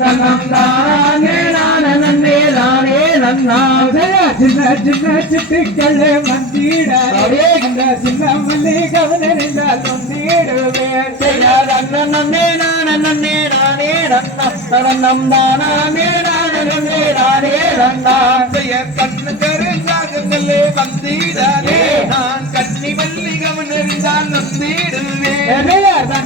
தன்னம் தானே நானே நன்னே நானே நன்னா சின்ன சின்ன சிட்டுக்கள் மந்திடாரே அந்த சின்ன மல்லி கவனிருந்தால் கொண்டிடுவேன் நன்னே நானே நன்னே நானே நன்னா. தன்னம் தானே நானே நன்னே நானே நன்னா. கண்ணு கருங்காகங்களே வந்திடாதே நான் கன்னி மல்லிகவன் எறிந்தால் நந்திடுவேன்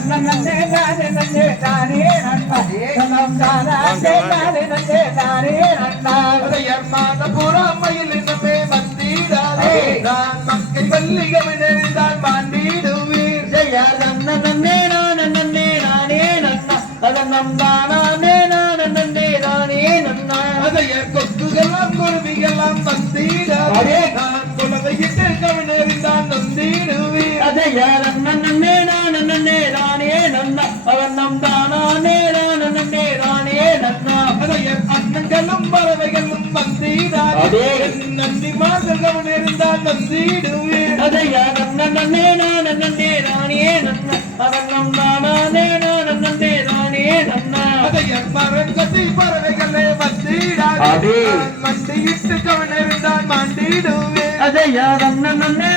நன்னே நானே நன்னே நானே நன்னா தன்னம் தானே நானே நன்னே நானே நன்னா பெயர் மாதபுரம் மயிலினமே வந்திடாதே நான் மக்கள் மல்லிகவன் எறிந்தால் மாண்டிடுவேன் ஜெய நன்னே நானே நன்னே நானே நன்னா தன்னம் தானே நன்னே நானே நன்னா கொக்குகளாம் குருவிகளாம் வந்திடாதே நான் அதே. நந்தி மாதம் கவன் எறிந்தால் நந்திடுவேன் அதைய நன்னே நானே நன்னே நானே நன்னா. நானே நன்னே பறவைகளே வந்திடாதே அதே. நான் மண்டியிட்டு கவன் எறிந்தால் மாண்டிடுவேன் அதைய நன்னே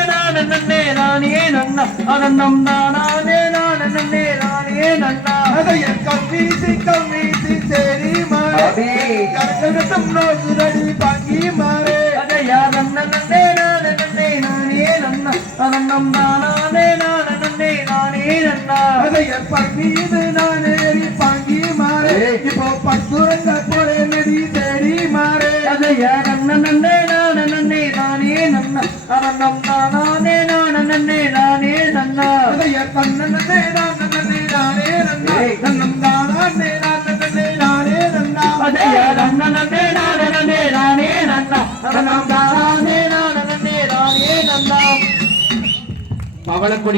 நானே நன்னே நானே நன்னா. தன்னம் தானே நானே நன்னே நானே நன்னா அதையர் கம்மீசி கம்மீசி சேரி மாறே அதே. கரகரசம் நோசுரடி பாங்கி நன்னே நானே நன்னே நானே நன்னா தன்னம் தானே நானே நன்னே நானே நன்னா அதையர் பம்மீது நான் ஏறி மாறே இப்போ பத்துரங்க போலே நெடி தேடி மாறே அதைய நன்னே நானே நன்னே நானே நன்னா தன்னம் தானே நானே நன்னே நானே நன்னா அதையர் கண்ணனே நான் நன்னே நானே நன்னா ஏய். பவளக்குடி